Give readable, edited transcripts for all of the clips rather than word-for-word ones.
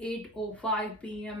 8:05 PM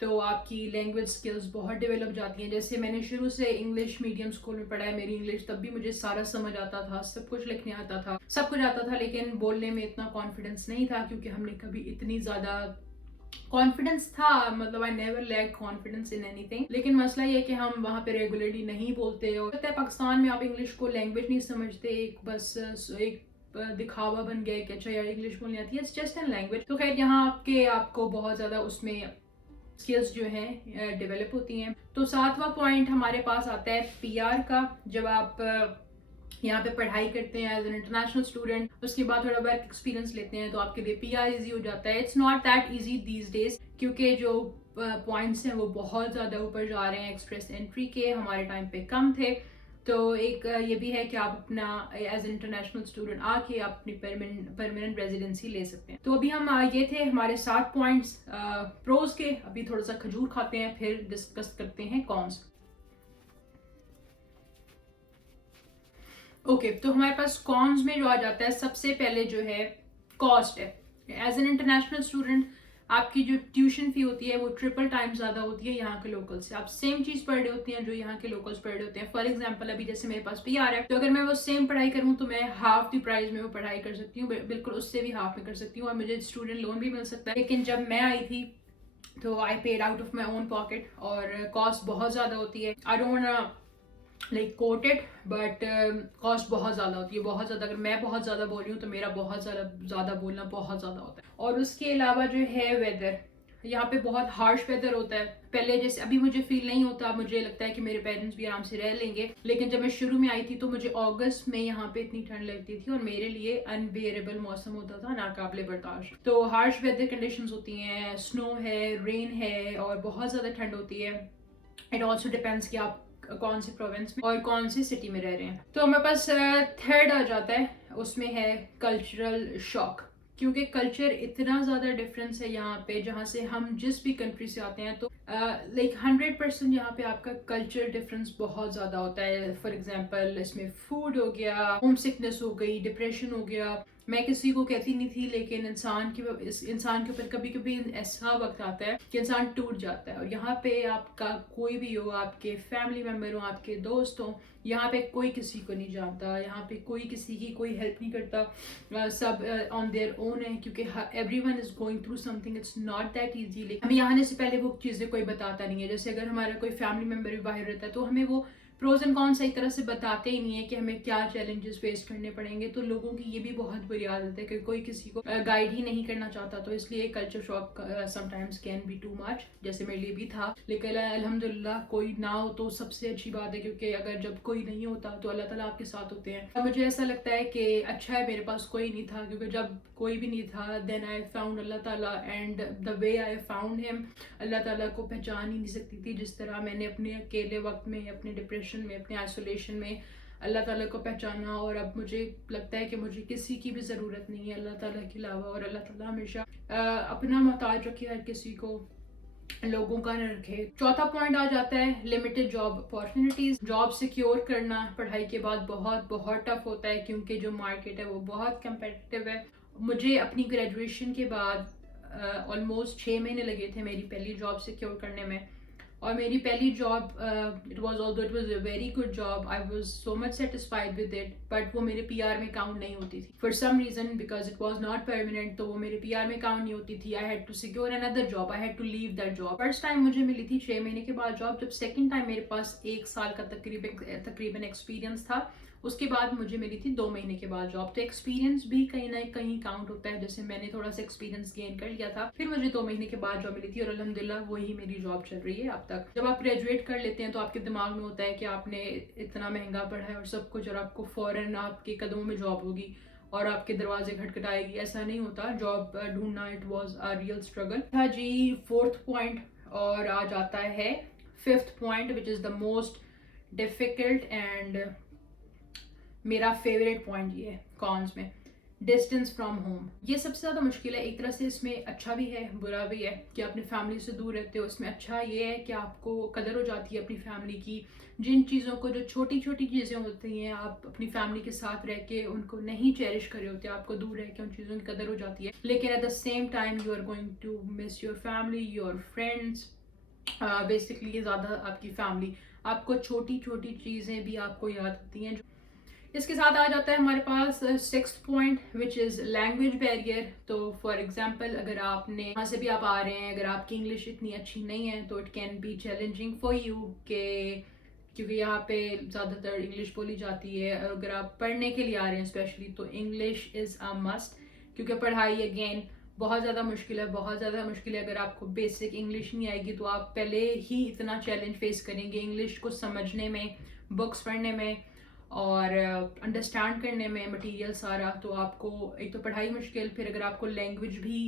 تو آپ کی لینگویج سکلز بہت ڈیولپ جاتی ہیں. جیسے میں نے شروع سے انگلش میڈیم اسکول میں پڑھا ہے, میری انگلش تب بھی مجھے سارا سمجھ آتا تھا, سب کچھ لکھنے آتا تھا, سب کچھ آتا تھا, لیکن بولنے میں اتنا کانفیڈنس نہیں تھا کیونکہ ہم نے کبھی اتنی زیادہ کانفیڈنس تھا, مطلب I never lack confidence in اینی تھنگ, لیکن مسئلہ یہ کہ ہم وہاں پہ ریگولرلی نہیں بولتے. اور پاکستان میں آپ انگلش کو لینگویج نہیں سمجھتے, ایک بس ایک دکھاوا بن گیا کہ اچھا یار انگلش بولنی آتی ہے, اٹس جسٹ این لینگویج. تو خیر یہاں آپ کو بہت زیادہ اس میں اسکلز جو ہیں ڈیولپ ہوتی ہیں. تو 7واں پوائنٹ ہمارے پاس آتا ہے پی آر کا. جب آپ یہاں پہ پڑھائی کرتے ہیں ایز این انٹرنیشنل اسٹوڈنٹ, اس کے بعد تھوڑا ورک ایکسپیرینس لیتے ہیں تو آپ کے لیے پی آر ایزی ہو جاتا ہے. It's not that easy these days کیونکہ جو پوائنٹس ہیں وہ بہت زیادہ اوپر جا رہے ہیں ایکسپریس انٹری کے, ہمارے ٹائم پہ کم تھے. تو ایک یہ بھی ہے کہ آپ اپنا ایز این انٹرنیشنل اسٹوڈنٹ آ کے آپ اپنی پرماننٹ ریزیڈنسی لے سکتے ہیں. تو ابھی ہم یہ تھے ہمارے 7 پوائنٹس پروز کے. ابھی تھوڑا سا کھجور کھاتے ہیں پھر ڈسکس کرتے ہیں کونس. اوکے, تو ہمارے پاس کونس میں جو آ جاتا ہے سب سے پہلے جو ہے کاسٹ ہے. ایز این انٹرنیشنل اسٹوڈنٹ آپ کی جو ٹیوشن فی ہوتی ہے وہ ٹرپل ٹائم زیادہ ہوتی ہے یہاں کے لوکل سے. آپ سیم چیز پڑھ رہے ہوتے ہیں جو یہاں کے لوکلس پڑھ رہے ہوتے ہیں. فار ایگزامپل ابھی جیسے میرے پاس پی آر ہے, تو اگر میں وہ سیم پڑھائی کروں تو میں ہاف دی پرائز میں وہ پڑھائی کر سکتی ہوں, بالکل اس سے بھی ہاف میں کر سکتی ہوں, اور مجھے اسٹوڈنٹ لون بھی مل سکتا ہے. لیکن جب میں آئی تھی تو I paid out of my own pocket, اور کاسٹ بہت زیادہ ہوتی ہے. I don't like quoted but cost بہت زیادہ ہوتی ہے, بہت زیادہ. اگر میں بہت زیادہ بول رہی ہوں تو میرا بہت زیادہ بولنا بہت زیادہ ہوتا ہے. اور اس کے علاوہ جو ہے ویدر, یہاں پہ بہت ہارش ویدر ہوتا ہے. پہلے جیسے ابھی مجھے فیل نہیں ہوتا, مجھے لگتا ہے کہ میرے پیرنٹس بھی آرام سے رہ لیں گے, لیکن جب میں شروع میں آئی تھی تو مجھے اگست میں یہاں پہ اتنی ٹھنڈ لگتی تھی اور میرے لیے انبیئریبل موسم ہوتا تھا, ناقابل برداشت. تو ہارش ویدر کنڈیشنز ہوتی ہیں, سنو ہے, رین ہے, اور بہت زیادہ ٹھنڈ ہوتی ہے. اٹ آلسو ڈپینڈس کہ آپ کون سے پروونس میں اور کون سی سٹی میں رہ رہے ہیں. تو ہمارے پاس تھرڈ آ جاتا ہے, اس میں ہے کلچرل شاک. کیونکہ کلچر اتنا زیادہ ڈفرینس ہے یہاں پہ, جہاں سے ہم جس بھی کنٹری سے آتے ہیں تو لائک 100% یہاں پہ آپ کا کلچر ڈفرینس بہت زیادہ ہوتا ہے. فار ایگزامپل اس میں فوڈ ہو گیا, ہوم سکنس ہو گئی, ڈپریشن ہو گیا. میں کسی کو کہتی نہیں تھی, لیکن انسان کے اوپر کبھی کبھی ایسا وقت آتا ہے کہ انسان ٹوٹ جاتا ہے. اور یہاں پہ آپ کا کوئی بھی ہو, آپ کے فیملی ممبر ہوں, آپ کے دوست ہوں, یہاں پہ کوئی کسی کو نہیں جانتا, یہاں پہ کوئی کسی کی کوئی ہیلپ نہیں کرتا, سب آن دیئر اون ہے کیونکہ everyone is going through something. It's not that easy. لیکن ہمیں آنے سے پہلے وہ چیزیں کوئی بتاتا نہیں ہے. جیسے اگر ہمارا کوئی فیملی ممبر بھی باہر رہتا ہے تو ہمیں وہ پروز اینڈ کونس صحیح طرح سے بتاتے ہی نہیں ہے کہ ہمیں کیا چیلنجز فیس کرنے پڑیں گے. تو لوگوں کی یہ بھی بہت بری عادت ہے کہ کوئی کسی کو گائیڈ ہی نہیں کرنا چاہتا. تو اس لیے کلچر شاک سم ٹائمز کین بی ٹو مچ, جیسے میرے لیے بھی تھا. لیکن الحمدللہ کوئی نہ ہو تو سب سے اچھی بات ہے, کیونکہ اگر جب کوئی نہیں ہوتا تو اللہ تعالیٰ آپ کے ساتھ ہوتے ہیں. اور مجھے ایسا لگتا ہے کہ اچھا ہے میرے پاس کوئی نہیں تھا, کیونکہ جب کوئی بھی نہیں تھا دین آئی فاؤنڈ اللہ تعالیٰ, and the way I found ہم, اللہ تعالیٰ کو پہچان ہی نہیں سکتی تھی جس طرح میں نے اپنے اکیلے وقت میں, اپنے ڈپریشن میں, اپنے آئسولیشن میں اللہ تعالیٰ کو پہچانا. اور اب مجھے لگتا ہے کہ مجھے کسی کی بھی ضرورت نہیں ہے اللہ تعالیٰ کے علاوہ, اور اللہ تعالیٰ ہمیشہ اپنا محتاج رکھے ہر کسی کو, لوگوں کا نہ رکھے. چوتھا پوائنٹ آ جاتا ہے limited job opportunities. Job secure کرنا پڑھائی کے بعد بہت ٹف ہوتا ہے, کیونکہ جو مارکیٹ ہے وہ بہت کمپیٹیٹیو ہے. مجھے اپنی گریجویشن کے بعد آلموسٹ 6 مہینے لگے تھے میری پہلی جاب سیکیور کرنے میں. اور میری پہلی job it was a very good job, I was so much satisfied with it, but وہ میرے پی آر میں کاؤنٹ نہیں ہوتی تھی for some reason, because it was not permanent. تو وہ میرے پی آر میں کاؤنٹ نہیں ہوتی تھی. I had to secure another job, I had to leave that job. First time مجھے ملی تھی 6 مہینے کے بعد جاب. جب سیکنڈ ٹائم میرے پاس 1 سال کا تقریباً ایکسپیرینس تھا, اس کے بعد مجھے ملی تھی 2 مہینے کے بعد جاب. تو ایکسپیرینس بھی کہیں نہ کہیں کاؤنٹ ہوتا ہے. جیسے میں نے تھوڑا سا ایکسپیرینس گین کر لیا تھا, پھر مجھے 2 مہینے کے بعد جاب ملی تھی, اور الحمدللہ وہی میری جاب چل رہی ہے اب تک. جب آپ گریجویٹ کر لیتے ہیں تو آپ کے دماغ میں ہوتا ہے کہ آپ نے اتنا مہنگا پڑھا ہے اور سب کچھ, اور آپ کو فوراً آپ کے قدموں میں جاب ہوگی اور آپ کے دروازے کھٹکھٹائے گی. ایسا نہیں ہوتا. جاب ڈھونڈنا it was a real struggle تھا جی. 4تھ پوائنٹ اور آ جاتا ہے 5th point, which is the most difficult and میرا فیوریٹ پوائنٹ یہ ہے کونس میں, ڈسٹینس فرام ہوم. یہ سب سے زیادہ مشکل ہے. ایک طرح سے اس میں اچھا بھی ہے برا بھی ہے کہ اپنی فیملی سے دور رہتے ہو. اس میں اچھا یہ ہے کہ آپ کو قدر ہو جاتی ہے اپنی فیملی کی, جن چیزوں کو, جو چھوٹی چھوٹی چیزیں ہوتی ہیں آپ اپنی فیملی کے ساتھ رہ کے ان کو نہیں چیریش کر رہے ہوتے, آپ کو دور رہ کے ان چیزوں کی قدر ہو جاتی ہے. لیکن at the same time you are going to miss your family, your friends, basically زیادہ آپ کی فیملی، آپ کو چھوٹی چھوٹی چیزیں بھی آپ کو یاد ہوتی ہیں. اس کے ساتھ آ جاتا ہے ہمارے پاس 6th point which is language barrier. تو فار ایگزامپل اگر آپ نے وہاں سے بھی آپ آ رہے ہیں، اگر آپ کی انگلش اتنی اچھی نہیں ہے تو it can be challenging for you, کہ کیونکہ یہاں پہ زیادہ تر انگلش بولی جاتی ہے. اگر آپ پڑھنے کے لیے آ رہے ہیں اسپیشلی تو انگلش از اے مسٹ، کیونکہ پڑھائی اگین بہت زیادہ مشکل ہے، بہت زیادہ مشکل ہے. اگر آپ کو بیسک انگلش نہیں آئے گی تو آپ پہلے ہی اتنا چیلنج فیس کریں گے انگلش کو سمجھنے میں، بکس پڑھنے میں اور انڈرسٹینڈ کرنے میں مٹیریل سارا. تو آپ کو ایک تو پڑھائی مشکل، پھر اگر آپ کو لینگویج بھی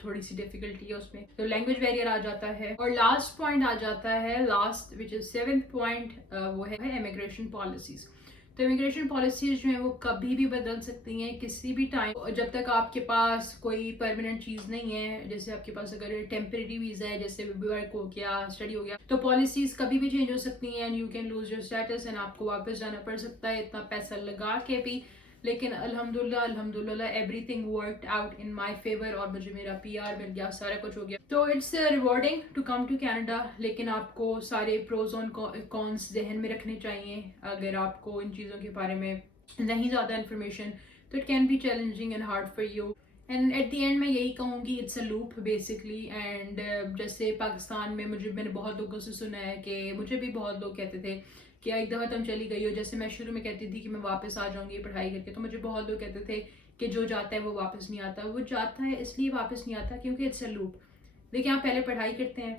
تھوڑی سی ڈیفیکلٹی ہے اس میں تو لینگویج بیریئر آ جاتا ہے. اور لاسٹ پوائنٹ آ جاتا ہے، لاسٹ وچ از 7th پوائنٹ، وہ ہے امیگریشن پالیسیز. تو امیگریشن پالیسیز جو ہیں وہ کبھی بھی بدل سکتی ہیں کسی بھی ٹائم، جب تک آپ کے پاس کوئی پرماننٹ چیز نہیں ہے. جیسے آپ کے پاس اگر ٹیمپریری ویزا ہے، جیسے ورک ہو گیا، اسٹڈی ہو گیا، تو پالیسیز کبھی بھی چینج ہو سکتی ہیں and you can lose your status and آپ کو واپس جانا پڑ سکتا ہے اتنا پیسہ لگا کے بھی. لیکن الحمدللہ ایوری تھنگ worked out in my favour, اور مجھے میرا PR مل گیا، سارا کچھ ہو گیا. تو it's rewarding to come to Canada, لیکن آپ کو سارے پروز اور کونس ذہن میں رکھنے چاہیے. اگر آپ کو ان چیزوں کے بارے میں نہیں زیادہ انفارمیشن تو it can be challenging and hard for you. And at the end میں یہی کہوں گی it's a loop basically. And جیسے پاکستان میں میں نے بہت لوگوں سے سنا ہے کہ مجھے بھی بہت لوگ کہتے تھے کہ ایک دفعہ تم چلی گئی ہو، جیسے میں شروع میں کہتی تھی کہ میں واپس آ جاؤں گی پڑھائی کر کے، تو مجھے بہت لوگ کہتے تھے کہ جو جاتا ہے وہ واپس نہیں آتا. وہ جاتا ہے اس لیے واپس نہیں آتا کیونکہ اٹس اے لوپ. دیکھیں آپ پہلے پڑھائی کرتے ہیں،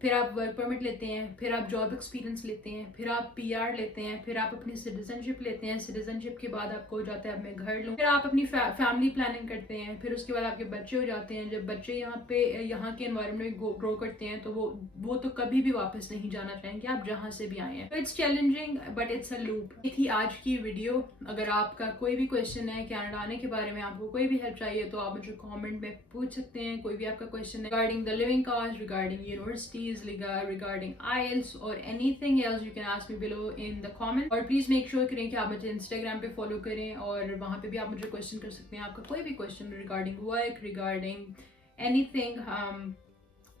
پھر آپ ورک پرمٹ لیتے ہیں، پھر آپ جاب ایکسپیرینس لیتے ہیں، پھر آپ PR لیتے ہیں، پھر آپ اپنی سٹیزن شپ لیتے ہیں. سٹیزن شپ کے بعد آپ کو ہو جاتا ہے اب میں گھر لوں، پھر آپ اپنی فیملی پلاننگ کرتے ہیں، پھر اس کے بعد آپ کے بچے ہو جاتے ہیں. جب بچے یہاں کے انوائرمنٹ میں گرو کرتے ہیں تو وہ تو کبھی بھی واپس نہیں جانا چاہیں گے آپ جہاں سے بھی آئے ہیں. تو it's challenging but it's a loop. یہ تھی آج کی ویڈیو. اگر آپ کا کوئی بھی کویشچن ہے کینیڈا آنے کے بارے میں، آپ کو کوئی بھی ہیلپ چاہیے تو آپ مجھے کامنٹ میں پوچھ سکتے ہیں. کوئی بھی آپ کا کویشچن ہے regarding the living cost, regarding universities, regarding IELTS or anything else you can ask me below in the comment. اور پلیز میک شیور کریں کہ آپ مجھے انسٹاگرام پہ فالو کریں اور وہاں پہ بھی آپ مجھے کویشچن کر سکتے ہیں. آپ کا کوئی بھی question regarding work, regarding any thing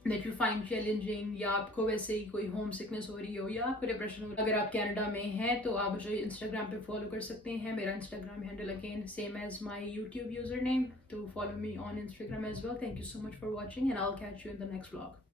that you find challenging، یا آپ کو ویسے ہی کوئی ہوم سکنس ہو رہی ہو یا آپ کو ڈپریشن ہو رہا ہے. اگر آپ کینیڈا میں ہیں تو آپ مجھے انسٹاگرام پہ فالو کر سکتے ہیں. میرا Instagram handle again same as my YouTube username, تو follow me on Instagram as well. Thank you so much for watching and I'll catch you in the next vlog.